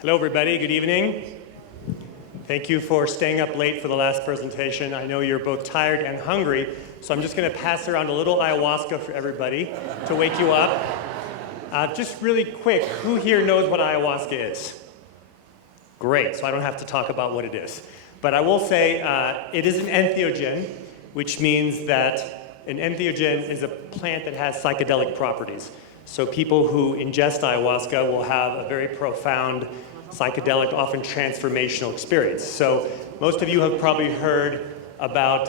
Hello, everybody. Good evening. Thank you for staying up late for the last presentation. I know you're both tired and hungry, so I'm just going to pass around a little ayahuasca for everybody to wake you up. Just really quick, who here knows what ayahuasca is? Great, so I don't have to talk about what it is. But I will say it is an entheogen, which means that an entheogen is a plant that has psychedelic properties. So people who ingest ayahuasca will have a very profound psychedelic, often transformational experience. So most of you have probably heard about,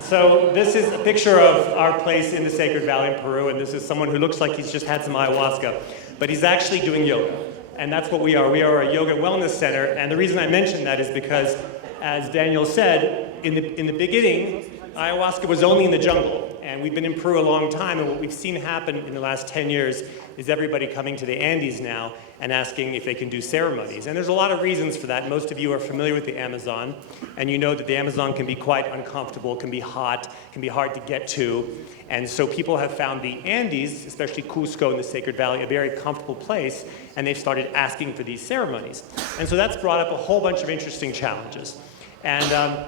so this is a picture of our place in the Sacred Valley in Peru, and this is someone who looks like he's just had some ayahuasca, but he's actually doing yoga. And that's what we are. We are a yoga wellness center, and the reason I mention that is because, as Daniel said, in the beginning, ayahuasca was only in the jungle, and we've been in Peru a long time, and what we've seen happen in the last 10 years is everybody coming to the Andes now and asking if they can do ceremonies. And there's a lot of reasons for that. Most of you are familiar with the Amazon, and you know that the Amazon can be quite uncomfortable, can be hot, can be hard to get to. And so people have found the Andes, especially Cusco in the Sacred Valley, a very comfortable place, and they've started asking for these ceremonies. And so that's brought up a whole bunch of interesting challenges. And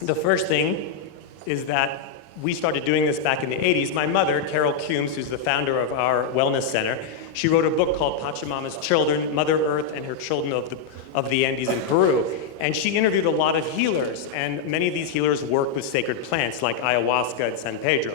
the first thing is that we started doing this back in the 80s. My mother, Terry Cumes, who's the founder of our wellness center, she wrote a book called Pachamama's Children, Mother Earth and Her Children of the Andes in Peru. And she interviewed a lot of healers, and many of these healers work with sacred plants like ayahuasca and San Pedro.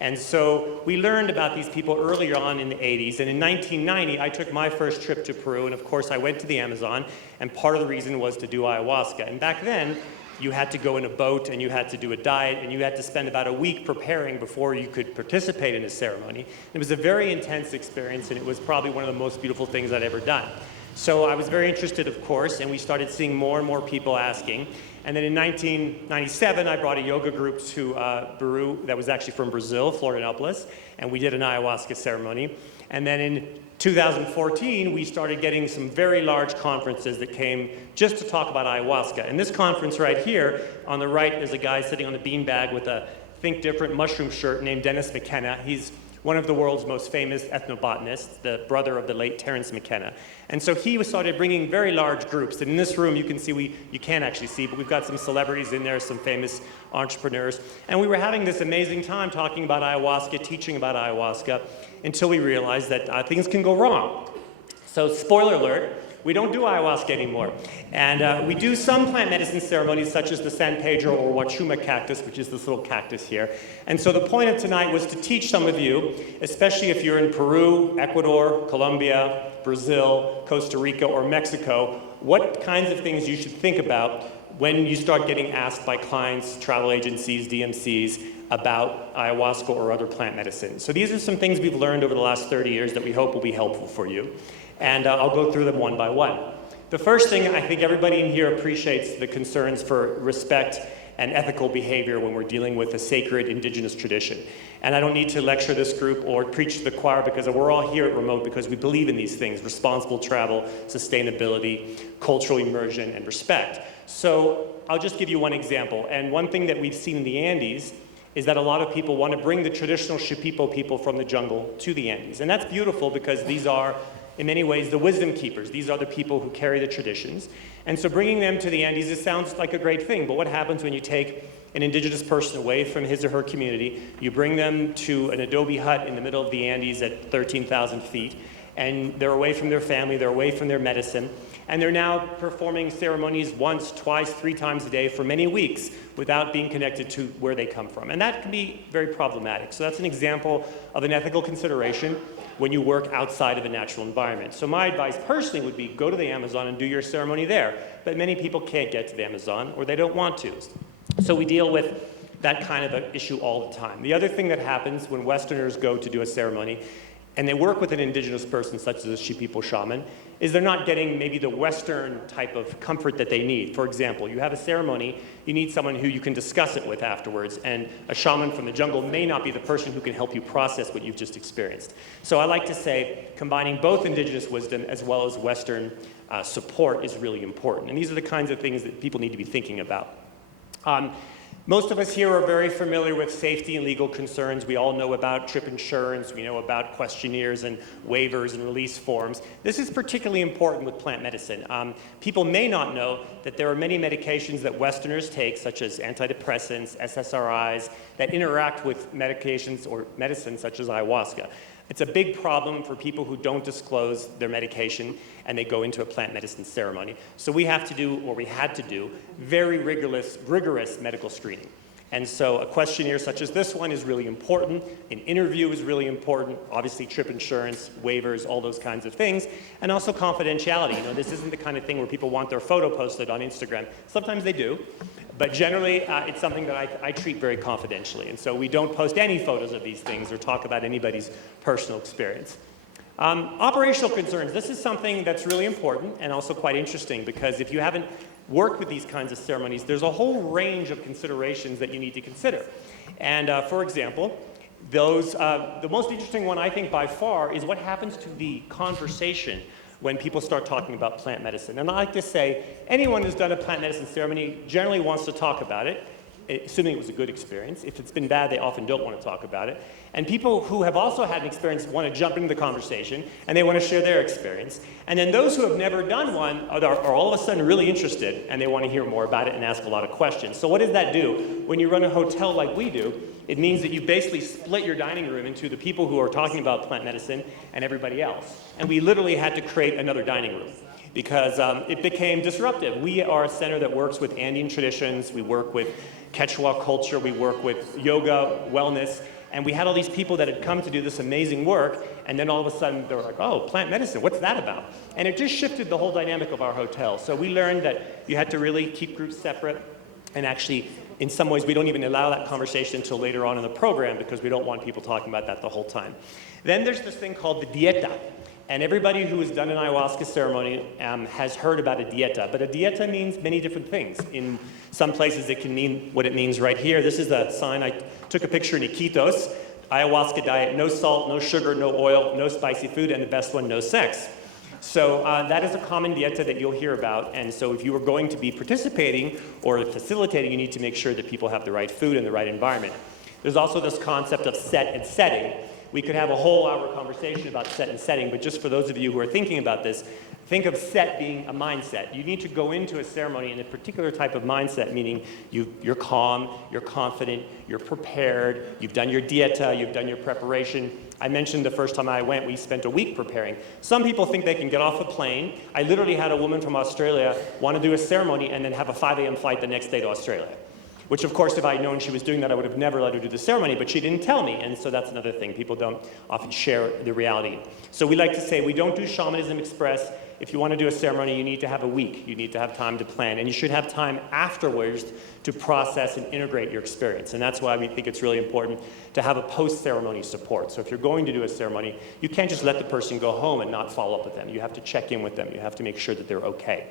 And so we learned about these people earlier on in the 80s, and in 1990, I took my first trip to Peru, and of course I went to the Amazon, and part of the reason was to do ayahuasca. And back then, you had to go in a boat, and you had to do a diet, and you had to spend about a week preparing before you could participate in a ceremony. It was a very intense experience, and it was probably one of the most beautiful things I'd ever done. So I was very interested, of course, and we started seeing more and more people asking. And then in 1997, I brought a yoga group to Peru that was actually from Brazil, Florianopolis, and we did an ayahuasca ceremony. And then in 2014, we started getting some very large conferences that came just to talk about ayahuasca. And this conference right here, on the right, is a guy sitting on a beanbag with a Think Different mushroom shirt named Dennis McKenna. He's one of the world's most famous ethnobotanists, the brother of the late Terrence McKenna. And so he started bringing very large groups. And in this room, you can see, you can't actually see, but we've got some celebrities in there, some famous entrepreneurs. And we were having this amazing time talking about ayahuasca, teaching about ayahuasca, until we realized that things can go wrong. So spoiler alert, we don't do ayahuasca anymore. And we do some plant medicine ceremonies, such as the San Pedro or Huachuma cactus, which is this little cactus here. And so the point of tonight was to teach some of you, especially if you're in Peru, Ecuador, Colombia, Brazil, Costa Rica, or Mexico, what kinds of things you should think about when you start getting asked by clients, travel agencies, DMCs, about ayahuasca or other plant medicine. So these are some things we've learned over the last 30 years that we hope will be helpful for you. And I'll go through them one by one. The first thing, I think everybody in here appreciates the concerns for respect and ethical behavior when we're dealing with a sacred indigenous tradition. And I don't need to lecture this group or preach to the choir because we're all here at Remote because we believe in these things: responsible travel, sustainability, cultural immersion, and respect. So I'll just give you one example. And one thing that we've seen in the Andes is that a lot of people want to bring the traditional Shipipo people from the jungle to the Andes. And that's beautiful because these are, in many ways, the wisdom keepers. These are the people who carry the traditions. And so bringing them to the Andes, it sounds like a great thing, but what happens when you take an indigenous person away from his or her community, you bring them to an adobe hut in the middle of the Andes at 13,000 feet, and they're away from their family, they're away from their medicine, and they're now performing ceremonies once, twice, 3 times a day for many weeks without being connected to where they come from. And that can be very problematic. So that's an example of an ethical consideration when you work outside of a natural environment. So my advice personally would be go to the Amazon and do your ceremony there. But many people can't get to the Amazon or they don't want to. So we deal with that kind of an issue all the time. The other thing that happens when Westerners go to do a ceremony and they work with an indigenous person such as a Shipipo shaman is they're not getting maybe the Western type of comfort that they need. For example, you have a ceremony, you need someone who you can discuss it with afterwards, and a shaman from the jungle may not be the person who can help you process what you've just experienced. So I like to say combining both indigenous wisdom as well as Western support is really important. And these are the kinds of things that people need to be thinking about. Most of us here are very familiar with safety and legal concerns. We all know about trip insurance. We know about questionnaires and waivers and release forms. This is particularly important with plant medicine. People may not know that there are many medications that Westerners take, such as antidepressants, SSRIs, that interact with medications or medicines such as ayahuasca. It's a big problem for people who don't disclose their medication and they go into a plant medicine ceremony. So we have to do, or we had to do, very rigorous medical screening. And so a questionnaire such as this one is really important. An interview is really important. Obviously trip insurance, waivers, all those kinds of things. And also confidentiality. You know, this isn't the kind of thing where people want their photo posted on Instagram. Sometimes they do. But generally, it's something that I treat very confidentially. And so we don't post any photos of these things or talk about anybody's personal experience. Operational concerns. This is something that's really important and also quite interesting, because if you haven't worked with these kinds of ceremonies, there's a whole range of considerations that you need to consider. And for example, the most interesting one, I think, by far, is what happens to the conversation when people start talking about plant medicine. And I like to say, anyone who's done a plant medicine ceremony generally wants to talk about it, assuming it was a good experience. If it's been bad, they often don't want to talk about it. And people who have also had an experience want to jump into the conversation, and they want to share their experience. And then those who have never done one are all of a sudden really interested, and they want to hear more about it and ask a lot of questions. So what does that do? When you run a hotel like we do, it means that you basically split your dining room into the people who are talking about plant medicine and everybody else. And we literally had to create another dining room because it became disruptive. We are a center that works with Andean traditions. We work with Quechua culture. We work with yoga, wellness. And we had all these people that had come to do this amazing work, and then all of a sudden they were like, oh, plant medicine, what's that about? And it just shifted the whole dynamic of our hotel. So we learned that you had to really keep groups separate, and actually, in some ways, we don't even allow that conversation until later on in the program because we don't want people talking about that the whole time. Then there's this thing called the dieta. And everybody who has done an ayahuasca ceremony has heard about a dieta. But a dieta means many different things. In some places, it can mean what it means right here. This is a sign. I took a picture in Iquitos. Ayahuasca diet, no salt, no sugar, no oil, no spicy food, and the best one, no sex. So that is a common dieta that you'll hear about. And so if you are going to be participating or facilitating, you need to make sure that people have the right food and the right environment. There's also this concept of set and setting. We could have a whole hour conversation about set and setting, but just for those of you who are thinking about this, think of set being a mindset. You need to go into a ceremony in a particular type of mindset, meaning you're calm, you're confident, you're prepared, you've done your dieta, you've done your preparation. I mentioned the first time I went, we spent a week preparing. Some people think they can get off a plane. I literally had a woman from Australia want to do a ceremony and then have a 5 a.m. flight the next day to Australia. Which, of course, if I had known she was doing that, I would have never let her do the ceremony, but she didn't tell me, and so that's another thing. People don't often share the reality. So we like to say we don't do shamanism express. If you want to do a ceremony, you need to have a week. You need to have time to plan, and you should have time afterwards to process and integrate your experience. And that's why we think it's really important to have a post-ceremony support. So if you're going to do a ceremony, you can't just let the person go home and not follow up with them. You have to check in with them. You have to make sure that they're okay.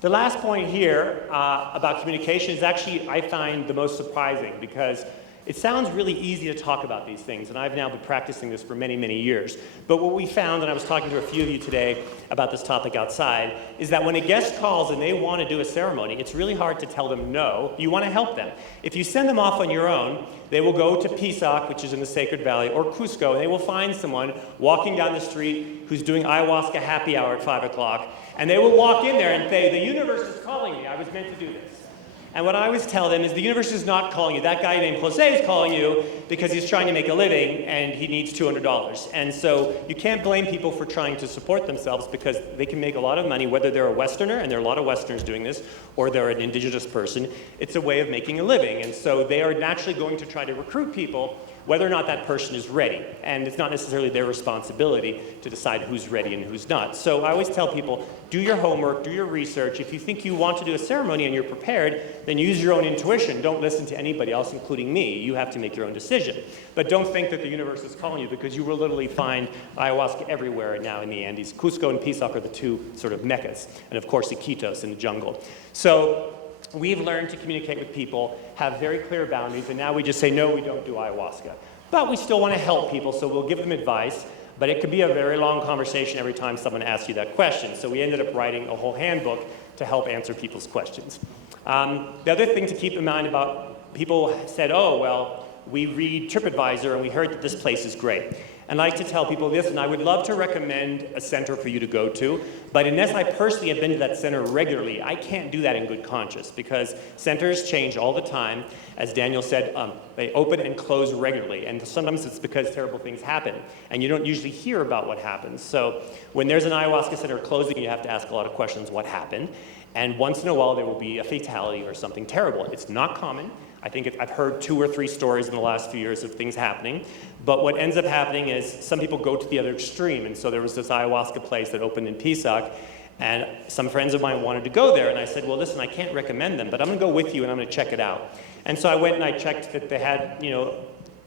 The last point here about communication is actually, I find, the most surprising because it sounds really easy to talk about these things, and I've now been practicing this for many, many years. But what we found, and I was talking to a few of you today about this topic outside, is that when a guest calls and they want to do a ceremony, it's really hard to tell them no. You want to help them. If you send them off on your own, they will go to Pisac, which is in the Sacred Valley, or Cusco, and they will find someone walking down the street who's doing ayahuasca happy hour at 5 o'clock, and they will walk in there and say, the universe is calling me, I was meant to do this. And what I always tell them is the universe is not calling you. That guy named Jose is calling you because he's trying to make a living and he needs $200. And so you can't blame people for trying to support themselves because they can make a lot of money, whether they're a Westerner, and there are a lot of Westerners doing this, or they're an indigenous person. It's a way of making a living. And so they are naturally going to try to recruit people whether or not that person is ready. And it's not necessarily their responsibility to decide who's ready and who's not. So I always tell people, do your homework, do your research. If you think you want to do a ceremony and you're prepared, then use your own intuition. Don't listen to anybody else, including me. You have to make your own decision. But don't think that the universe is calling you, because you will literally find ayahuasca everywhere now in the Andes. Cusco and Pisac are the two sort of meccas. And of course, Iquitos in the jungle. So we've learned to communicate with people, have very clear boundaries, and now we just say, no, we don't do ayahuasca. But we still want to help people, so we'll give them advice, but it could be a very long conversation every time someone asks you that question. So we ended up writing a whole handbook to help answer people's questions. The other thing to keep in mind about people said, oh, well, we read TripAdvisor and we heard that this place is great. And I like to tell people, listen, I would love to recommend a center for you to go to, but unless I personally have been to that center regularly, I can't do that in good conscience because centers change all the time. As Daniel said, they open and close regularly, and sometimes it's because terrible things happen, and you don't usually hear about what happens. So when there's an ayahuasca center closing, you have to ask a lot of questions, what happened? And once in a while, there will be a fatality or something terrible. It's not common. I think I've heard 2 or 3 stories in the last few years of things happening. But what ends up happening is some people go to the other extreme. And so there was this ayahuasca place that opened in Pisac, and some friends of mine wanted to go there. And I said, well, listen, I can't recommend them, but I'm going to go with you and I'm going to check it out. And so I went and I checked that they had,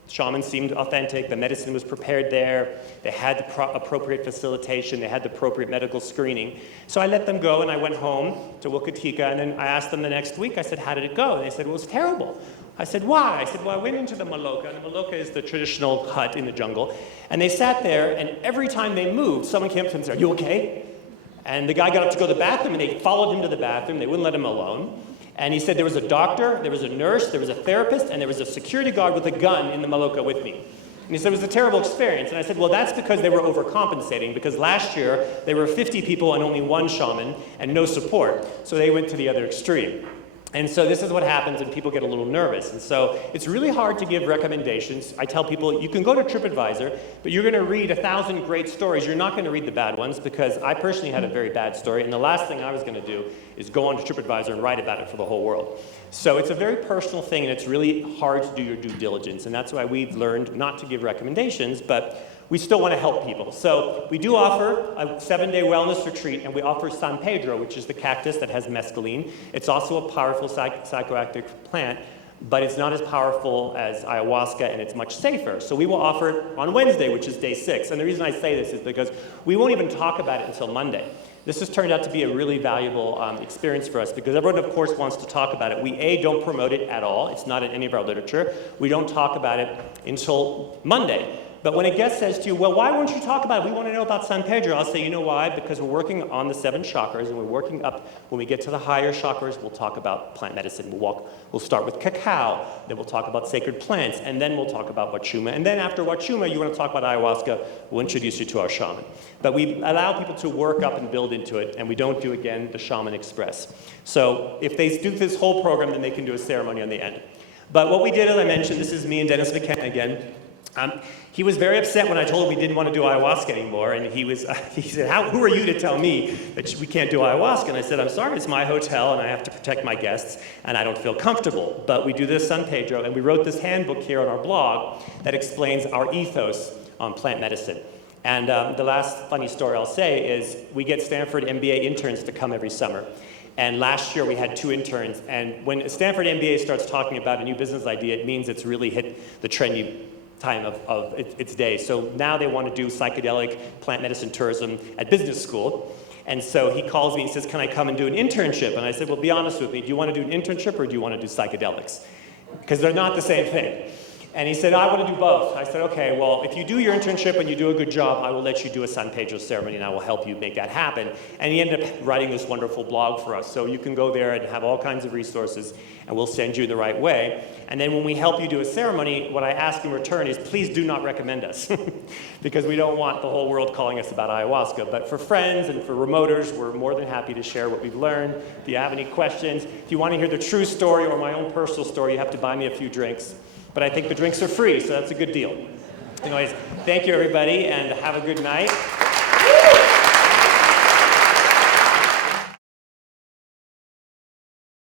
shamans seemed authentic, the medicine was prepared there, they had the appropriate facilitation, they had the appropriate medical screening. So I let them go and I went home to Willka T'ika, and then I asked them the next week, I said, how did it go? And they said, well, it was terrible. I said, why? I said, well, I went into the maloka, and the maloka is the traditional hut in the jungle, and they sat there, and every time they moved, someone came up to them and said, are you okay? And the guy got up to go to the bathroom, and they followed him to the bathroom, they wouldn't let him alone. And he said there was a doctor, there was a nurse, there was a therapist, and there was a security guard with a gun in the maloka with me. And he said it was a terrible experience. And I said, well, that's because they were overcompensating, because last year there were 50 people and only 1 shaman and no support. So they went to the other extreme. And so this is what happens when people get a little nervous. And so it's really hard to give recommendations. I tell people, you can go to TripAdvisor, but you're going to read 1,000 great stories. You're not going to read the bad ones, because I personally had a very bad story. And the last thing I was going to do is go on to TripAdvisor and write about it for the whole world. So it's a very personal thing, and it's really hard to do your due diligence. And that's why we've learned not to give recommendations, but we still want to help people. So we do offer a 7-day wellness retreat, and we offer San Pedro, which is the cactus that has mescaline. It's also a powerful psychoactive plant, but it's not as powerful as ayahuasca, and it's much safer. So we will offer it on Wednesday, which is day 6. And the reason I say this is because we won't even talk about it until Monday. This has turned out to be a really valuable experience for us, because everyone, of course, wants to talk about it. We, don't promote it at all. It's not in any of our literature. We don't talk about it until Monday. But when a guest says to you, well, why won't you talk about it? We want to know about San Pedro. I'll say, you know why? Because we're working on the 7 chakras, and we're working up. When we get to the higher chakras, we'll talk about plant medicine. We'll start with cacao, then we'll talk about sacred plants, and then we'll talk about Wachuma. And then after Wachuma, you want to talk about ayahuasca, we'll introduce you to our shaman. But we allow people to work up and build into it, and we don't do, again, the Shaman Express. So if they do this whole program, then they can do a ceremony on the end. But what we did, as I mentioned, this is me and Dennis McKenna again. He was very upset when I told him we didn't want to do ayahuasca anymore, and he said, who are you to tell me that we can't do ayahuasca? And I said, I'm sorry, it's my hotel, and I have to protect my guests, and I don't feel comfortable. But we do this San Pedro, and we wrote this handbook here on our blog that explains our ethos on plant medicine. And the last funny story I'll say is we get Stanford MBA interns to come every summer. And last year we had 2 interns, and when a Stanford MBA starts talking about a new business idea, it means it's really hit the trendy time of its day. So now they want to do psychedelic plant medicine tourism at business school. And so he calls me and says, can I come and do an internship? And I said, well, be honest with me. Do you want to do an internship or do you want to do psychedelics? Because they're not the same thing. And he said, I want to do both. I said, okay, well, if you do your internship and you do a good job, I will let you do a San Pedro ceremony and I will help you make that happen. And he ended up writing this wonderful blog for us. So you can go there and have all kinds of resources, and we'll send you in the right way. And then when we help you do a ceremony, what I ask in return is, please do not recommend us, because we don't want the whole world calling us about ayahuasca. But for friends and for remoters, we're more than happy to share what we've learned. If you have any questions, if you want to hear the true story or my own personal story, you have to buy me a few drinks. But I think the drinks are free, so that's a good deal. Anyways, thank you, everybody, and have a good night.